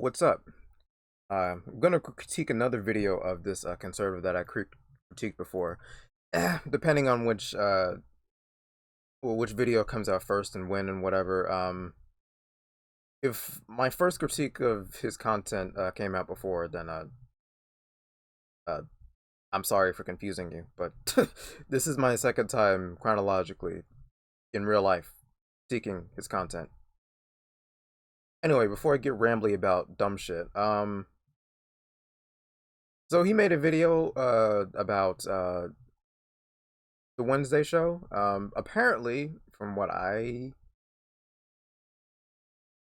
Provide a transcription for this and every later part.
What's up? I'm gonna critique another video of this conservative that I critiqued before. Depending on which video comes out first and when and whatever. If my first critique of his content came out before, then uh, I'm sorry for confusing you, but this is my second time chronologically in real life critiquing his content. Anyway, before I get rambly about dumb shit, so he made a video about the Wednesday show. Apparently, from what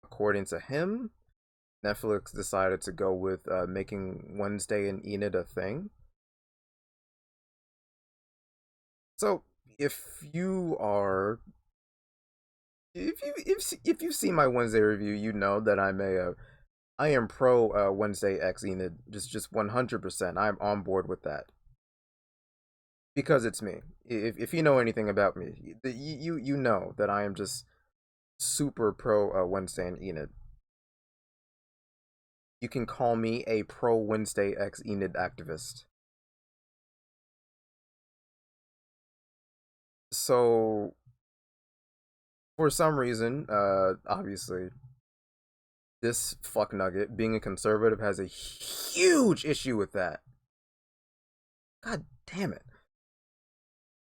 according to him, Netflix decided to go with making Wednesday and Enid a thing. So if you are if you see my Wednesday review, you know that I am pro Wednesday X Enid, just 100%. I'm on board with that because it's me. If you know anything about me, you know that I am just super pro Wednesday and Enid. You can call me a pro Wednesday X Enid activist. So for some reason, obviously, this fuck nugget, being a conservative, has a huge issue with that. God damn it.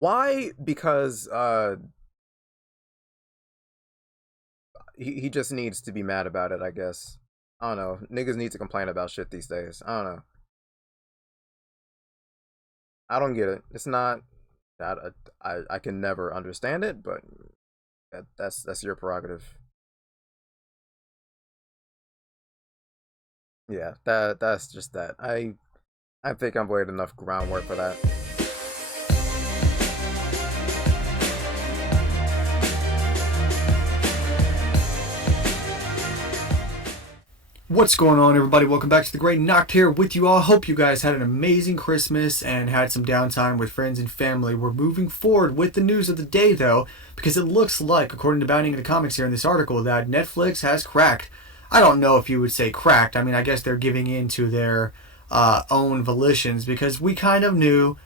Why? Because he just needs to be mad about it, I guess. I don't know. Niggas need to complain about shit these days. I don't know. I don't get it. It's not that I can never understand it, but that's your prerogative. Yeah, that's just that. I think I've laid enough groundwork for that. What's going on, everybody? Welcome back to The Great Knocked here with you all. Hope you guys had an amazing Christmas and had some downtime with friends and family. We're moving forward with the news of the day, though, because it looks like, according to Bounding into Comics here in this article, that Netflix has cracked. I don't know if you would say cracked. I mean, I guess they're giving in to their own volitions, because we kind of knew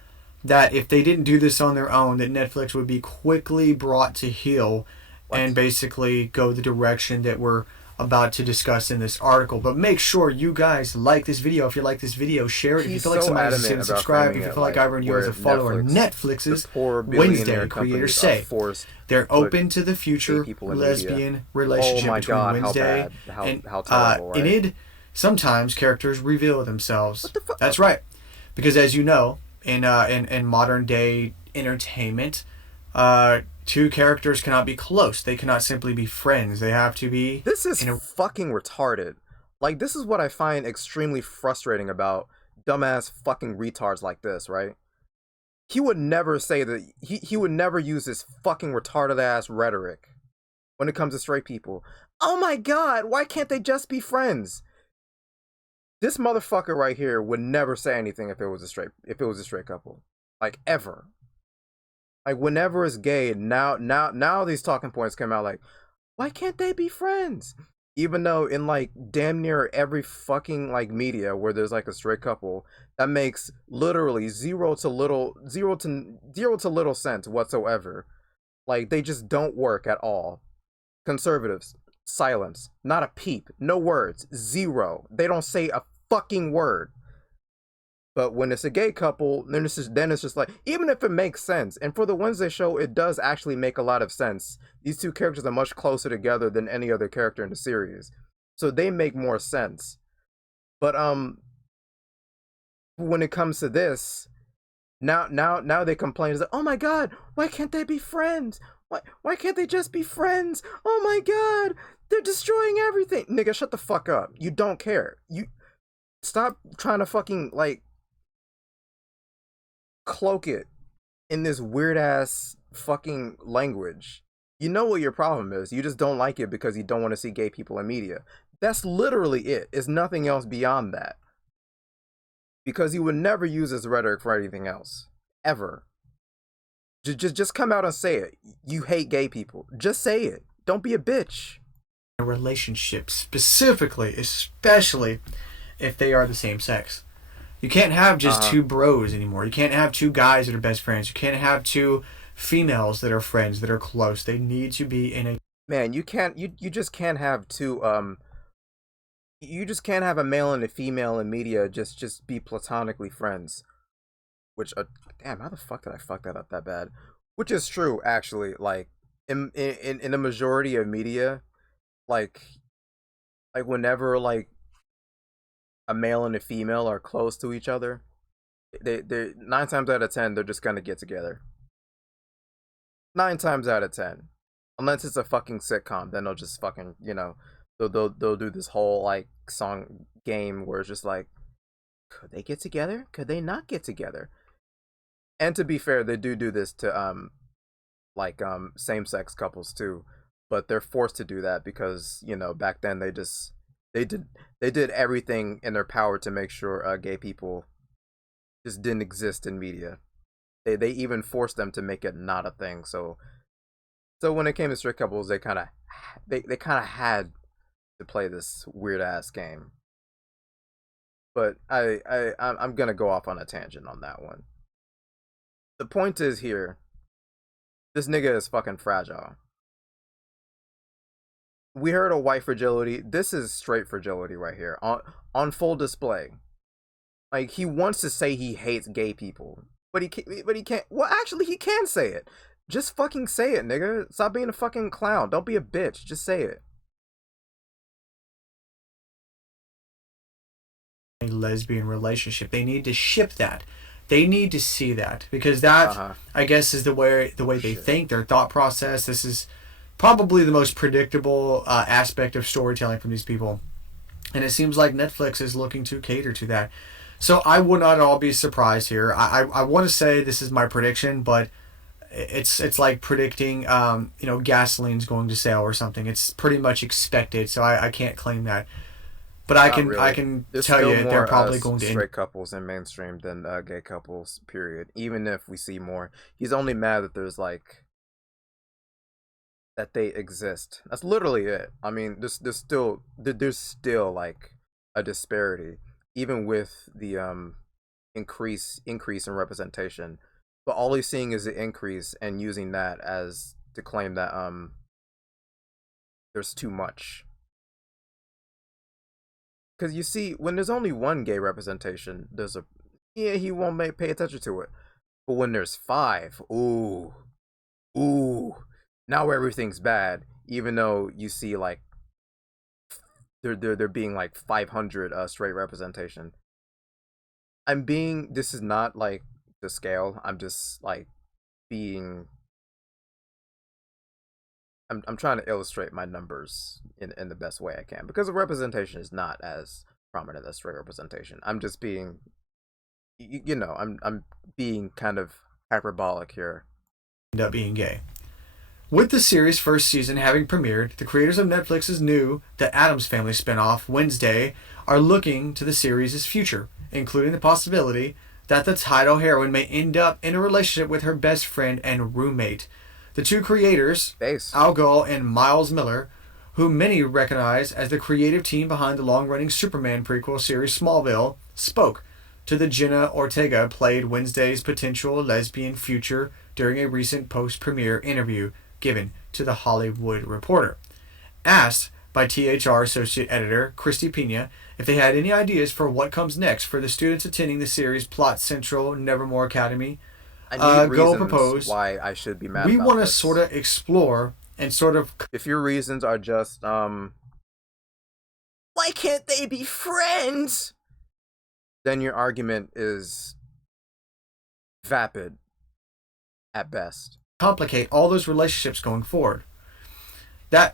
that if they didn't do this on their own, that Netflix would be quickly brought to heel and basically go the direction that we're about to discuss in this article. But make sure you guys like this video. If you like this video, share it. If you feel like somebody should subscribe. If you feel like Ivor and you as a follower, Netflix's Wednesday creators say they're open to the future lesbian relationship between Wednesday and Enid. Sometimes characters reveal themselves. That's right, because as you know, in modern day entertainment, two characters cannot be close. They cannot simply be friends. They have to be... This is fucking retarded. Like, this is what I find extremely frustrating about dumbass fucking retards like this, right? He would never say that... He would never use this fucking retarded ass rhetoric when it comes to straight people. Oh my god, why can't they just be friends? This motherfucker right here would never say anything if it was a straight couple. Like, ever. Like, whenever it's gay, now these talking points come out like, why can't they be friends? Even though in like damn near every fucking like media where there's like a straight couple, that makes literally zero to little sense whatsoever. Like, they just don't work at all. Conservatives, silence, not a peep, no words, zero. They don't say a fucking word. But when it's a gay couple, then it's just like, even if it makes sense, and for the Wednesday show, it does actually make a lot of sense. These two characters are much closer together than any other character in the series, so they make more sense. But when it comes to this, now they complain, is like, oh my god, why can't they be friends? Why can't they just be friends? Oh my god, they're destroying everything. Nigga, shut the fuck up. You don't care. You stop trying to fucking like cloak it in this weird ass fucking language. You know what your problem is. You just don't like it because you don't want to see gay people in media. That's literally it. It's nothing else beyond that. Because you would never use this rhetoric for anything else. Ever. Just come out and say it. You hate gay people. Just say it. Don't be a bitch. a relationship, specifically, especially if they are the same sex. You can't have just Uh-huh. two bros anymore. You can't have two guys that are best friends. You can't have two females that are friends that are close. They need to be in a Man, you just can't have two you just can't have a male and a female in media just be platonically friends. Which damn, how the fuck did I fuck that up that bad? Which is true actually. Like in a majority of media, like whenever like a male and a female are close to each other, they 9 times out of 10 they're just gonna get together. 9 times out of 10, unless it's a fucking sitcom, then they'll just fucking they'll do this whole like song game where it's just like, could they get together? Could they not get together? And to be fair, they do this to same sex couples too, but they're forced to do that because back then they did they did everything in their power to make sure gay people just didn't exist in media. They even forced them to make it not a thing. So when it came to straight couples, they kind of had to play this weird ass game. But I'm gonna go off on a tangent on that one. The point is here, this nigga is fucking fragile. We heard of white fragility. This is straight fragility right here on full display. Like he wants to say he hates gay people, but he can't. Well, actually, he can say it. Just fucking say it, nigga. Stop being a fucking clown. Don't be a bitch. Just say it. lesbian relationship. They need to ship that. They need to see that because that, I guess, is the way they think, their thought process. This is probably the most predictable aspect of storytelling from these people, and it seems like Netflix is looking to cater to that. So I would not at all be surprised here. I want to say this is my prediction, but it's like predicting gasoline's going to sale or something. It's pretty much expected, so I can't claim that. But I can really. I can There's tell still you more they're probably going to straight couples in mainstream than gay couples. Period. Even if we see more, he's only mad that that they exist. That's literally it. I mean, there's still like a disparity, even with the increase in representation. But all he's seeing is the increase and using that as to claim that there's too much. Because you see, when there's only one gay representation, he won't pay attention to it. But when there's five, ooh, now everything's bad. Even though you see like there being like 500 straight representation. This is not like the scale. I'm just like being. I'm trying to illustrate my numbers in the best way I can because the representation is not as prominent as straight representation. I'm just being, I'm being kind of hyperbolic here. end up being gay. With the series' first season having premiered, the creators of Netflix's new The Addams Family spinoff, Wednesday, are looking to the series' future, including the possibility that the title heroine may end up in a relationship with her best friend and roommate. The two creators, Al Gohl and Miles Millar, who many recognize as the creative team behind the long-running Superman prequel series Smallville, spoke to the Jenna Ortega played Wednesday's potential lesbian future during a recent post-premiere interview given to The Hollywood Reporter. Asked by THR Associate Editor Christy Pena if they had any ideas for what comes next for the students attending the series' Plot Central Nevermore Academy, Gohl proposed, why I should be mad. We want to sort of explore and sort of. If your reasons are just why can't they be friends? Then your argument is vapid at best. Complicate all those relationships going forward. The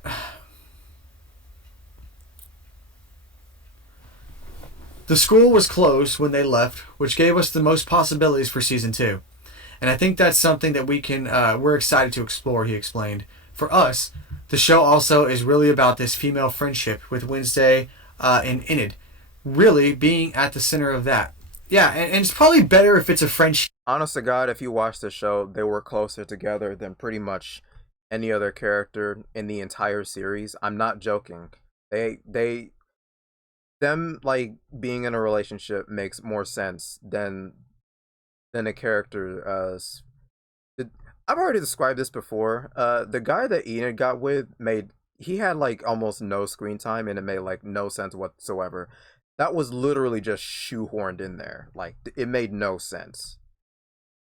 school was closed when they left, which gave us the most possibilities for season 2. And I think that's something that we're excited to explore, he explained. For us, the show also is really about this female friendship with Wednesday and Enid really being at the center of that. Yeah, and it's probably better if it's a friendship. Honest to God, if you watch the show, they were closer together than pretty much any other character in the entire series. I'm not joking. They them like being in a relationship makes more sense than a character did- I've already described this before. The guy that Enid got with made he had like almost no screen time and it made like no sense whatsoever. That was literally just shoehorned in there. Like it made no sense.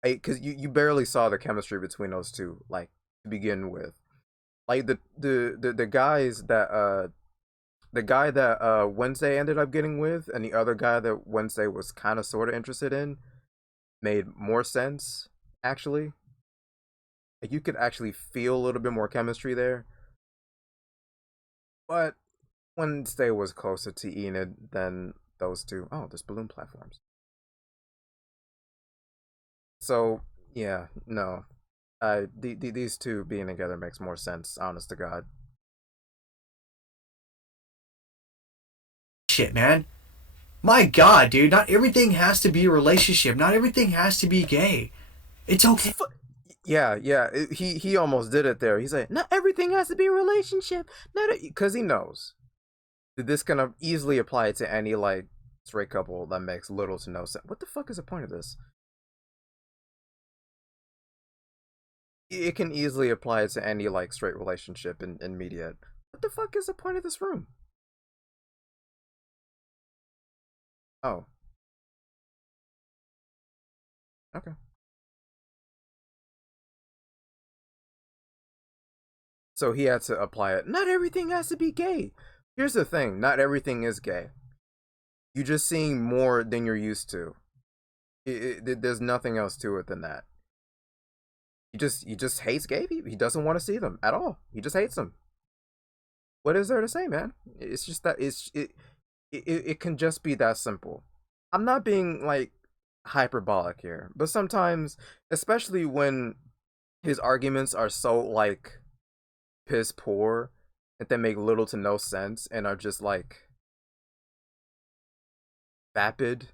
Because you barely saw the chemistry between those two, like to begin with. Like the guys that the guy that Wednesday ended up getting with and the other guy that Wednesday was kind of sort of interested in made more sense actually. Like you could actually feel a little bit more chemistry there. But Wednesday was closer to Enid than those two. Oh, there's balloon platforms. So yeah, no. These two being together makes more sense, honest to God. Shit, man. My God, dude, not everything has to be a relationship. Not everything has to be gay. It's okay. Yeah, yeah. He almost did it there. He's like, not everything has to be a relationship. Not because he knows that this can easily apply to any like straight couple that makes little to no sense. What the fuck is the point of this? It can easily apply to any like straight relationship in media. What the fuck is the point of this room? Oh, okay. So he had to apply it. Not everything has to be gay. Here's the thing, not everything is gay. You're just seeing more than you're used to. There's nothing else to it than that. He just hates gay people. He doesn't want to see them at all. He just hates them. What is there to say, man? It's just that it can just be that simple. I'm not being like hyperbolic here, but sometimes, especially when his arguments are so like piss poor that they make little to no sense and are just like vapid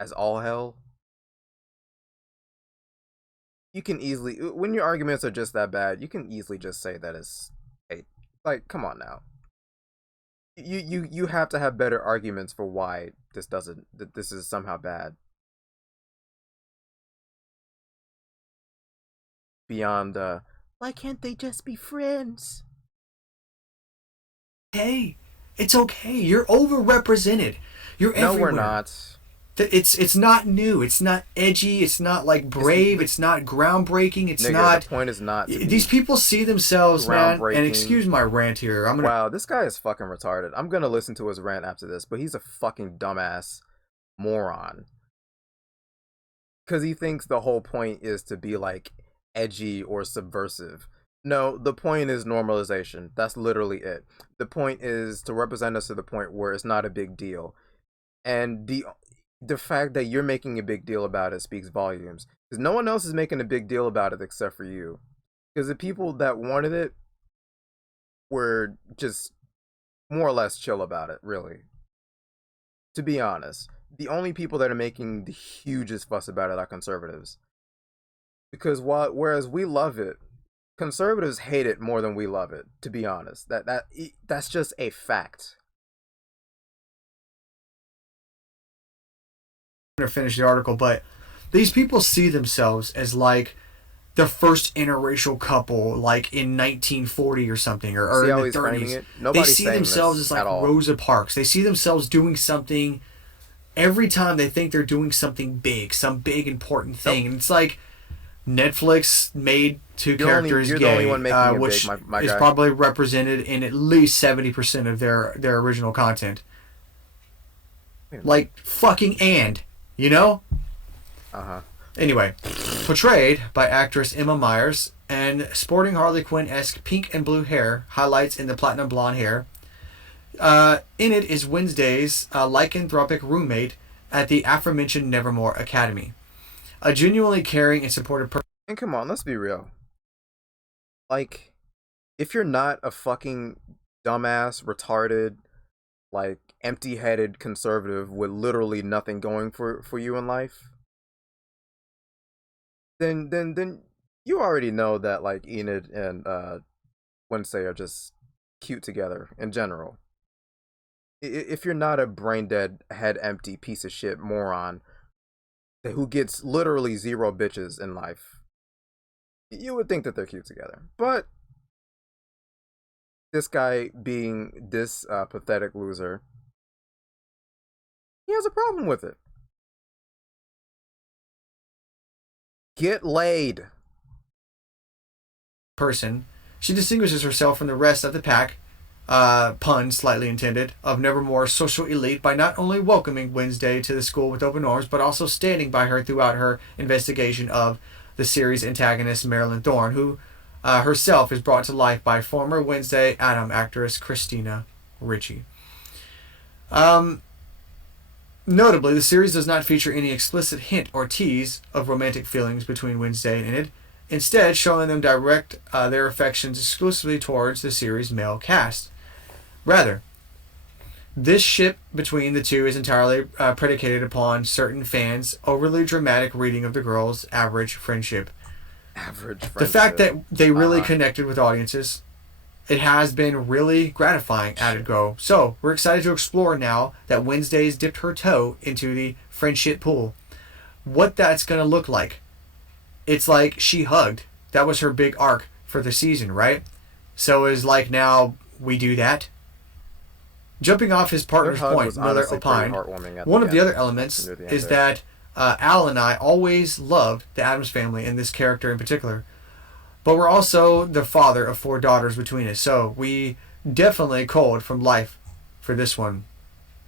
as all hell, you can easily when your arguments are just that bad, you can easily just say that it's hate. Like, come on now. You have to have better arguments for why this doesn't that this is somehow bad beyond why can't they just be friends? Hey, it's okay. You're overrepresented. You're No, we're everywhere. not. It's not new. It's not edgy. It's not like It's brave. It's not groundbreaking. It's nigga, not. the point is not to These be people see themselves, man. And groundbreaking. excuse my rant here. I'm gonna. Wow, this guy is fucking retarded. I'm gonna listen to his rant after this, but he's a fucking dumbass moron. Because he thinks the whole point is to be like edgy or subversive. No, the point is normalization. That's literally it. The point is to represent us to the point where it's not a big deal. And the fact that you're making a big deal about it speaks volumes. Because no one else is making a big deal about it except for you. Because the people that wanted it were just more or less chill about it, really. To be honest, the only people that are making the hugest fuss about it are conservatives. Because whereas we love it, conservatives hate it more than we love it. To be honest, that's just a fact. Finish the article, but these people see themselves as like the first interracial couple, like in 1940 or something, or See in how the he's framing 30s. it? They Nobody's see saying themselves this as like at all. Rosa Parks. They see themselves doing something every time they think they're doing something big, some big important thing. Nope. And it's like Netflix made two characters You're the only gay, one making it which big, my is guy. probably represented in at least 70% of their original content. Like fucking you know? Uh-huh. Anyway, portrayed by actress Emma Myers and sporting Harley Quinn-esque pink and blue hair, highlights in the platinum blonde hair. In it is Wednesday's lycanthropic roommate at the aforementioned Nevermore Academy. A genuinely caring and supportive person. And come on, let's be real. Like, if you're not a fucking dumbass, retarded, like empty-headed conservative with literally nothing going for you in life, then You already know that like Enid and Wednesday are just cute together in general. If you're not a brain dead, head empty piece of shit moron who gets literally zero bitches in life, you would think that they're cute together. But this guy being this pathetic loser, he has a problem with it. Get laid. Person, she distinguishes herself from the rest of the pack, pun slightly intended, of Nevermore's social elite by not only welcoming Wednesday to the school with open arms, but also standing by her throughout her investigation of the series' antagonist Marilyn Thorne, who herself is brought to life by former Wednesday Atom actress Christina Ricci. Um, Notably, the series does not feature any explicit hint or tease of romantic feelings between Wednesday and Enid, instead showing them direct their affections exclusively towards the series' male cast. Rather, this ship between the two is entirely predicated upon certain fans' overly dramatic reading of the girls' average friendship. Average The fact friendship. that they really connected with audiences, it has been really gratifying at it go. So, we're excited to explore now that Wednesday's dipped her toe into the friendship pool. What that's going to look like. It's like she hugged. That was her big arc for the season, right? So is like now we do that. Jumping off his partner's point, Miller opined, one of the other elements is that Al and I always loved the Addams family and this character in particular. But we're also the father of 4 daughters between us, so we definitely culled from life for this one.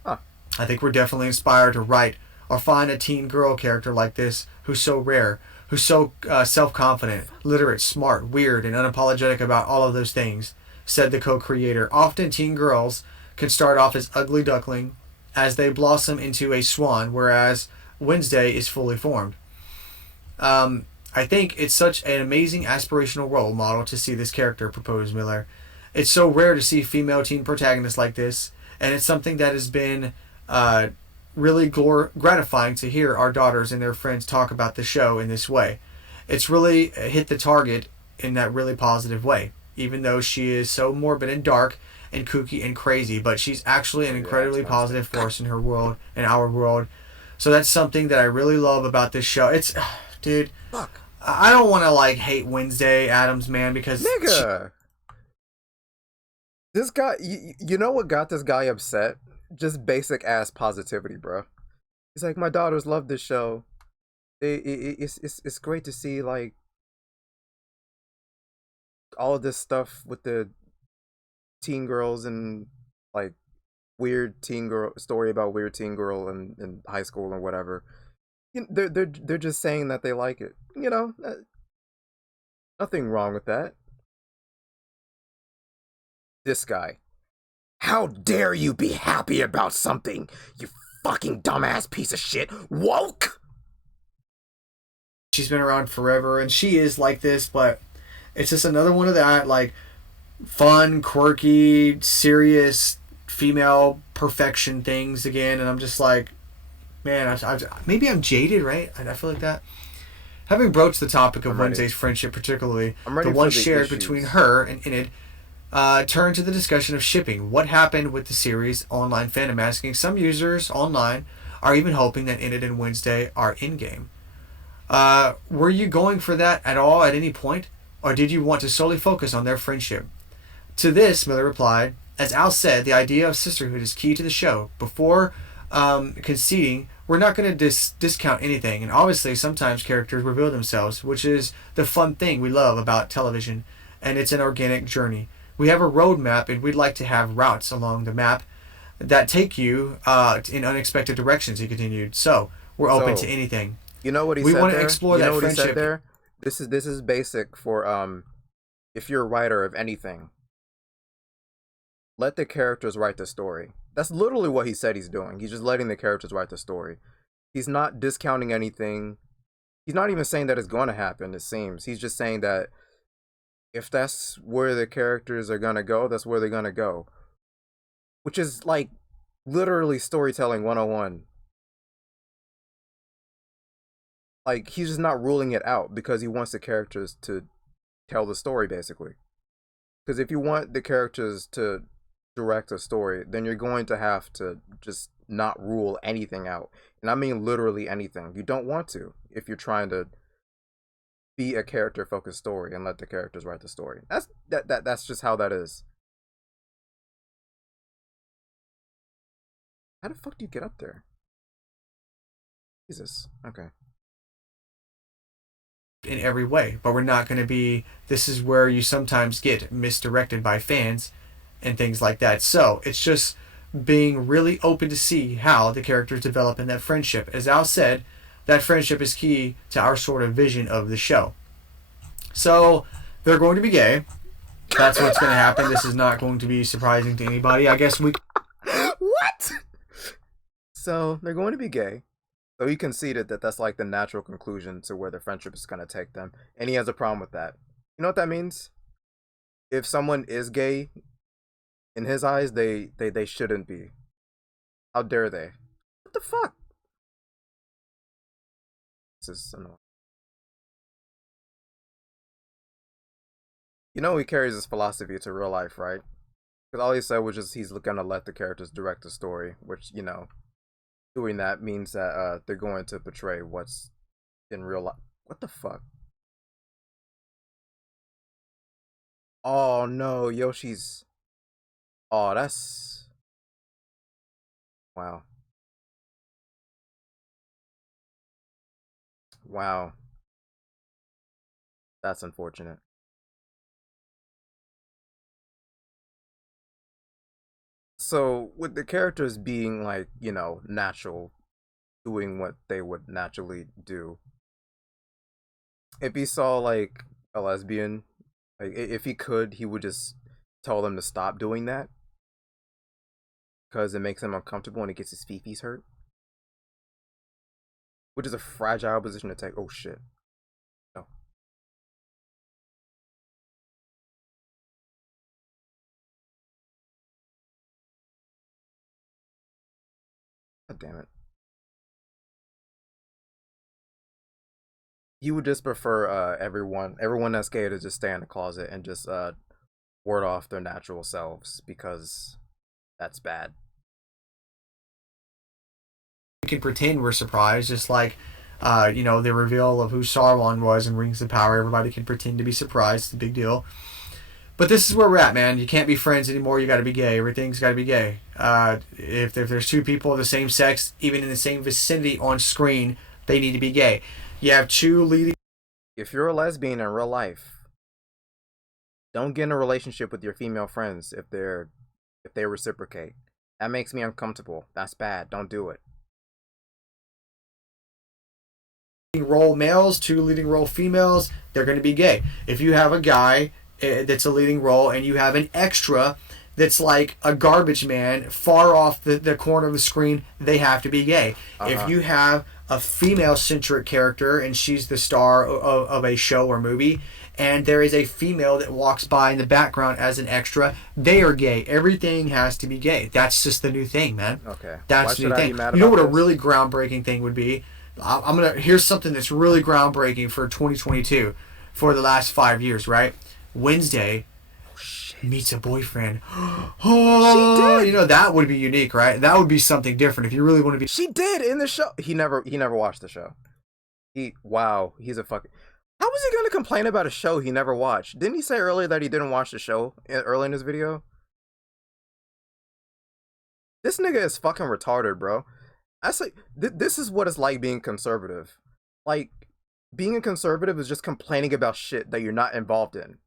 Huh. I think we're definitely inspired to write or find a teen girl character like this who's so rare, who's so self-confident, literate, smart, weird, and unapologetic about all of those things, said the co-creator. Often teen girls can start off as ugly duckling as they blossom into a swan, whereas Wednesday is fully formed. I think it's such an amazing aspirational role model to see this character, proposed Miller. It's so rare to see female teen protagonists like this, and it's something that has been really gratifying to hear our daughters and their friends talk about the show in this way. It's really hit the target in that really positive way, even though she is so morbid and dark and kooky and crazy, but she's actually an incredibly positive force in her world, in our world. So that's something that I really love about this show. It's, dude, Fuck. I don't want to like hate Wednesday Addams, man, because Nigga. This guy, you know what got this guy upset? Just basic ass positivity, bro. He's like, my daughters love this show. It's great to see like all of this stuff with the teen girls and like weird teen girl story about weird teen girl in high school or whatever. You know, they're just saying that they like it. You know, nothing wrong with that. This guy. How dare you be happy about something, you fucking dumbass piece of shit. Woke? she's been around forever, and she is like this, but it's just another one of that like fun, quirky, serious female perfection things again, and I'm just like, man, maybe I'm jaded, right? I feel like that. Having broached the topic of Wednesday's friendship, particularly the one shared between her and Enid, turn to the discussion of shipping. What happened with the series' online fandom? Asking some users online are even hoping that Enid and Wednesday are in-game. Were you going for that at all at any point? Or did you want to solely focus on their friendship? To this, Miller replied, as Al said, the idea of sisterhood is key to the show. Before conceding, we're not going to discount anything, and obviously sometimes characters reveal themselves, which is the fun thing we love about television, and it's an organic journey. We have a roadmap, and we'd like to have routes along the map that take you in unexpected directions, he continued. So, we're open to anything. You know what he we said want there? to explore you know that what friendship. He said there? This is basic for if you're a writer of anything, let the characters write the story. That's literally what he said he's doing. He's just letting the characters write the story. He's not discounting anything. He's not even saying that it's going to happen, it seems. He's just saying that if that's where the characters are going to go, that's where they're going to go. Which is like literally storytelling 101. Like he's just not ruling it out because he wants the characters to tell the story basically. Because if you want the characters to direct a story, then you're going to have to just not rule anything out. And I mean literally anything. You don't want to if you're trying to be a character focused story and let the characters write the story. That's just how that is. How the fuck do you get up there? Jesus. Okay. In every way, but we're not going to be. This is where you sometimes get misdirected by fans and things like that. So it's just being really open to see how the characters develop in that friendship. As Al said, that friendship is key to our sort of vision of the show. So they're going to be gay. That's what's going to happen. This is not going to be surprising to anybody. I guess we. What? So they're going to be gay. So he conceded that that's like the natural conclusion to where the friendship is going to take them. And he has a problem with that. You know what that means? If someone is gay, in his eyes, they shouldn't be. How dare they? What the fuck? This is annoying. You know he carries his philosophy to real life, right? Because all he said was just he's gonna let the characters direct the story, which, you know, doing that means that they're going to portray what's in real life. What the fuck? Oh no, Yoshi's. Oh, that's. Wow. Wow. That's unfortunate. So, with the characters being like, you know, natural, doing what they would naturally do, if he saw like a lesbian, like if he could, he would just tell them to stop doing that because it makes him uncomfortable and it gets his fifis hurt, which is a fragile position to take. Oh shit. No. God damn it. He would just prefer everyone that's gay to just stay in the closet and just ward off their natural selves because that's bad. We can pretend we're surprised, just like, the reveal of who Sauron was in Rings of Power. Everybody can pretend to be surprised. It's a big deal. But this is where we're at, man. You can't be friends anymore. You got to be gay. Everything's got to be gay. If there's two people of the same sex, even in the same vicinity on screen, they need to be gay. You have two leading. If you're a lesbian in real life, don't get in a relationship with your female friends if they reciprocate. That makes me uncomfortable. That's bad. Don't do it. Role males, two leading role females, they're going to be gay. If you have a guy that's a leading role and you have an extra that's like a garbage man far off the corner of the screen, they have to be gay. If you have a female centric character and she's the star of a show or movie, and there is a female that walks by in the background as an extra, they are gay. Everything has to be gay. That's just the new thing, man. Okay. That's the new thing. You know what a really groundbreaking thing would be? Here's something that's really groundbreaking for 2022 for the last 5 years, right? Wednesday meets a boyfriend. Oh, she did. You know, that would be unique, right? That would be something different if you really want to be. She did in the show. He never watched the show. He's a fucking. How was he gonna complain about a show he never watched? Didn't he say earlier that he didn't watch the show early in his video? This nigga is fucking retarded, bro. I say this is what it's like being conservative. Like being a conservative is just complaining about shit that you're not involved in.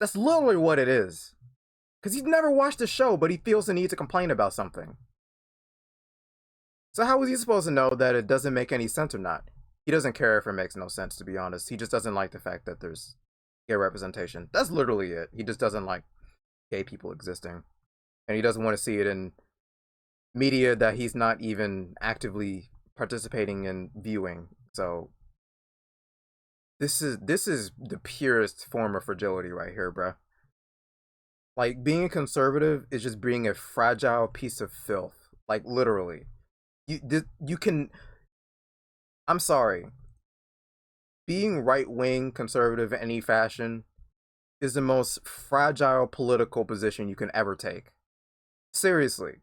That's literally what it is. Because he's never watched the show, but he feels the need to complain about something. So how is he supposed to know that it doesn't make any sense or not? He doesn't care if it makes no sense, to be honest. He just doesn't like the fact that there's gay representation. That's literally it. He just doesn't like gay people existing. And he doesn't want to see it in media that he's not even actively participating in viewing. So this is the purest form of fragility right here, bruh. Like being a conservative is just being a fragile piece of filth. Like literally. You can I'm sorry. Being right-wing conservative in any fashion is the most fragile political position you can ever take. Seriously.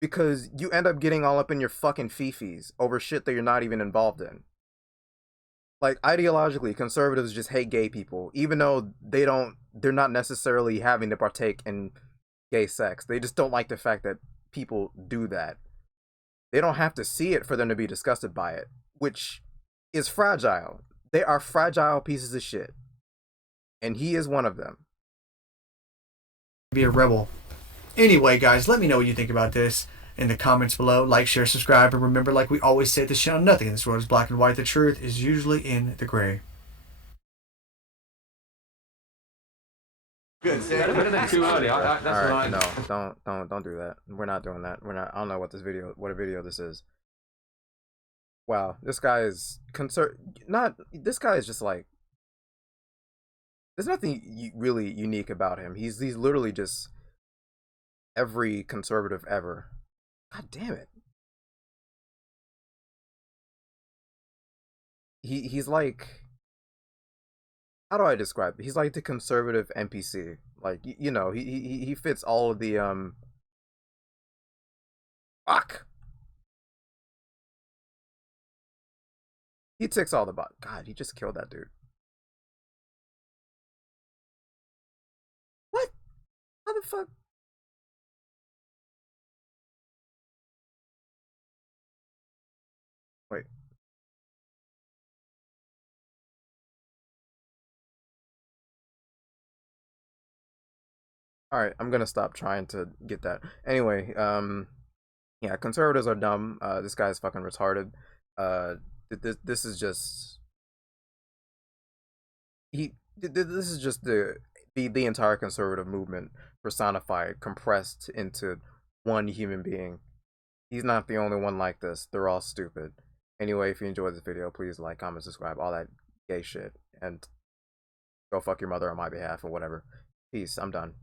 Because you end up getting all up in your fucking fifis over shit that you're not even involved in. Like, ideologically, conservatives just hate gay people, even though they're not necessarily having to partake in gay sex. They just don't like the fact that people do that. They don't have to see it for them to be disgusted by it, which is fragile. They are fragile pieces of shit. And he is one of them. Be a rebel. Anyway, guys, let me know what you think about this in the comments below. Like, share, subscribe, and remember, like we always say at this channel, nothing in this world is black and white. The truth is usually in the gray. Good. Too early. That's All right, what no, don't do that. We're not doing that. We're not. I don't know what a video this is. Wow, this guy is This guy is just like. There's nothing really unique about him. He's literally just every conservative ever. God damn it. He's like, how do I describe it? He's like the conservative NPC. Like, you know, he fits all of the fuck. He ticks all the boxes. God, he just killed that dude. What? How the fuck? Wait. All right, I'm gonna stop trying to get that. Anyway, yeah, conservatives are dumb. This guy's fucking retarded. This is just this is just the entire conservative movement personified, compressed into one human being. He's not the only one like this. They're all stupid. Anyway, if you enjoyed this video, please like, comment, subscribe, all that gay shit, and go fuck your mother on my behalf or whatever. Peace. I'm done.